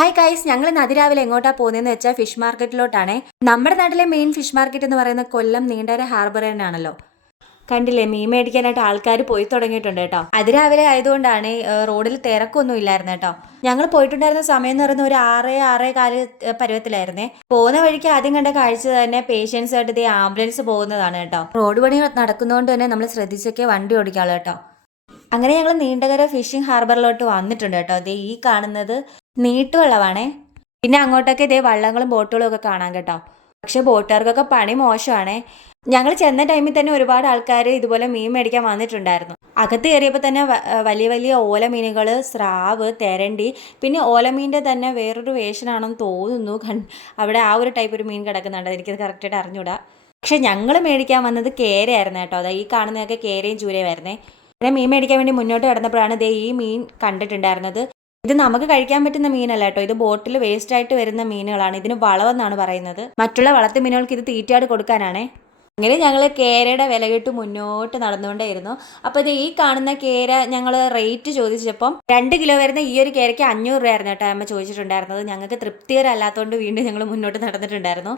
Hi guys ഞങ്ങൾ ഇന്ന് അതിരാവിലെ എങ്ങോട്ടാ പോകുന്നതെന്ന് വെച്ചാൽ ഫിഷ് മാർക്കറ്റിലോട്ടാണ് നമ്മുടെ നാട്ടിലെ മെയിൻ ഫിഷ് മാർക്കറ്റ് എന്ന് പറയുന്ന കൊല്ലം നീണ്ടര ഹാർബർ തന്നെയാണല്ലോ. കണ്ടില്ലേ മീൻ മേടിക്കാനായിട്ട് ആൾക്കാർ പോയി തുടങ്ങിയിട്ടുണ്ട് കേട്ടോ. അതിരാവിലെ ആയതുകൊണ്ടാണ് റോഡിൽ തിരക്കൊന്നും ഇല്ലായിരുന്നു കേട്ടോ. ഞങ്ങൾ പോയിട്ടുണ്ടായിരുന്ന സമയം എന്ന് പറയുന്നത് ഒരു ആറ് ആറേ കാൽ പരുവത്തിലായിരുന്നേ. പോകുന്ന വഴിക്ക് ആദ്യം കണ്ട കാഴ്ച തന്നെ പേഷ്യൻസ് ആയിട്ട് ഇതേ ആംബുലൻസ് പോകുന്നതാണ് കേട്ടോ. റോഡ് പണി നടക്കുന്നതുകൊണ്ട് തന്നെ നമ്മൾ ശ്രദ്ധിച്ചൊക്കെ വണ്ടി ഓടിക്കാളൂ കേട്ടോ. അങ്ങനെ ഞങ്ങൾ നീണ്ടകര ഫിഷിംഗ് ഹാർബറിലോട്ട് വന്നിട്ടുണ്ട് കേട്ടോ. ദേ ഈ കാണുന്നത് നീട്ടുവള്ളമാണേ പിന്നെ അങ്ങോട്ടൊക്കെ ഇതേ വള്ളങ്ങളും ബോട്ടുകളും ഒക്കെ കാണാം കേട്ടോ. പക്ഷെ ബോട്ടുകാർക്കൊക്കെ പണി മോശമാണേ. ഞങ്ങൾ ചെന്ന ടൈമിൽ തന്നെ ഒരുപാട് ആൾക്കാർ ഇതുപോലെ മീൻ മേടിക്കാൻ വന്നിട്ടുണ്ടായിരുന്നു. അകത്ത് കയറിയപ്പോൾ തന്നെ വലിയ വലിയ ഓല മീനുകൾ സ്രാവ് തെരണ്ടി പിന്നെ ഓലമീന്റെ തന്നെ വേറൊരു വേഷനാണെന്ന് തോന്നുന്നു. കൺ- അവിടെ ആ ഒരു ടൈപ്പ് ഒരു മീൻ കിടക്കുന്നുണ്ട്. എനിക്കത് കറക്റ്റായിട്ട് അറിഞ്ഞൂടാ. പക്ഷെ ഞങ്ങൾ മേടിക്കാൻ വന്നത് കേരയായിരുന്നു കേട്ടോ. അതായത് ഈ കാണുന്നതൊക്കെ കേരയും ചൂരയുമായിരുന്നേ പിന്നെ മീൻ മേടിക്കാൻ വേണ്ടി മുന്നോട്ട് കിടന്നപ്പോഴാണ് ദേ ഈ മീൻ കണ്ടിട്ടുണ്ടായിരുന്നത്. ഇത് നമുക്ക് കഴിക്കാൻ പറ്റുന്ന മീനല്ല കേട്ടോ. ഇത് ബോട്ടിൽ വേസ്റ്റ് ആയിട്ട് വരുന്ന മീനുകളാണ്. ഇതിന് വളവെന്നാണ് പറയുന്നത്. മറ്റുള്ള വളർത്തു മീനുകൾക്ക് ഇത് തീറ്റയാട് കൊടുക്കാനാണേ. അങ്ങനെ ഞങ്ങൾ കേരയുടെ വില കേട്ട് മുന്നോട്ട് നടന്നുകൊണ്ടേയിരുന്നു. അപ്പോൾ ഇത് ഈ കാണുന്ന കേര ഞങ്ങൾ റേറ്റ് ചോദിച്ചപ്പം രണ്ട് കിലോ വരുന്ന ഈ ഒരു കേരയ്ക്ക് അഞ്ഞൂറ് രൂപയായിരുന്നു കേട്ടോ അമ്മ ചോദിച്ചിട്ടുണ്ടായിരുന്നത്. ഞങ്ങൾക്ക് തൃപ്തികരമല്ലാത്തതുകൊണ്ട് വീണ്ടും ഞങ്ങൾ മുന്നോട്ട് നടന്നിട്ടുണ്ടായിരുന്നു.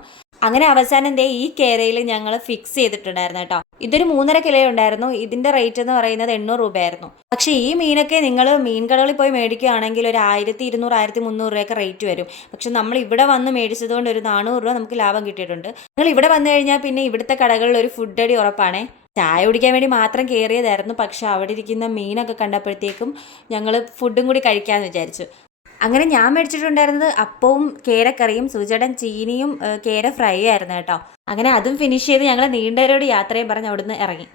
അങ്ങനെ അവസാനം ദേ ഈ കേരയിൽ ഞങ്ങൾ ഫിക്സ് ചെയ്തിട്ടുണ്ടായിരുന്നു കേട്ടോ. ഇതൊരു മൂന്നര കിലോ ഉണ്ടായിരുന്നു. ഇതിന്റെ റേറ്റ് എന്ന് പറയുന്നത് എണ്ണൂറ് രൂപയായിരുന്നു. പക്ഷേ ഈ മീനൊക്കെ നിങ്ങൾ മീൻ കടകളിൽ പോയി മേടിക്കുകയാണെങ്കിൽ ഒരു ആയിരത്തി ഇരുന്നൂറ് ആയിരത്തി മുന്നൂറ് രൂപയൊക്കെ റേറ്റ് വരും. പക്ഷെ നമ്മൾ ഇവിടെ വന്ന് മേടിച്ചതുകൊണ്ട് ഒരു നാനൂറ് രൂപ നമുക്ക് ലാഭം കിട്ടിയിട്ടുണ്ട്. നിങ്ങൾ ഇവിടെ വന്നു കഴിഞ്ഞാൽ പിന്നെ ഇവിടുത്തെ കടകളിൽ ഒരു ഫുഡ് അടി ഉറപ്പാണേ. ചായ കുടിക്കാൻ വേണ്ടി മാത്രം കയറിയതായിരുന്നു പക്ഷെ അവിടെ ഇരിക്കുന്ന മീനൊക്കെ കണ്ടപ്പോഴത്തേക്കും ഞങ്ങൾ ഫുഡും കൂടി കഴിക്കാമെന്ന് വിചാരിച്ചു. അങ്ങനെ ഞാൻ മേടിച്ചിട്ടുണ്ടായിരുന്നത് അപ്പവും കേരക്കറിയും സുചടൻ ചീനിയും കേര ഫ്രൈ ആയിരുന്നു കേട്ടോ. അങ്ങനെ അതും ഫിനിഷ് ചെയ്ത് ഞങ്ങൾ നീണ്ടവരോട് യാത്രയും പറഞ്ഞ് അവിടുന്ന് ഇറങ്ങി.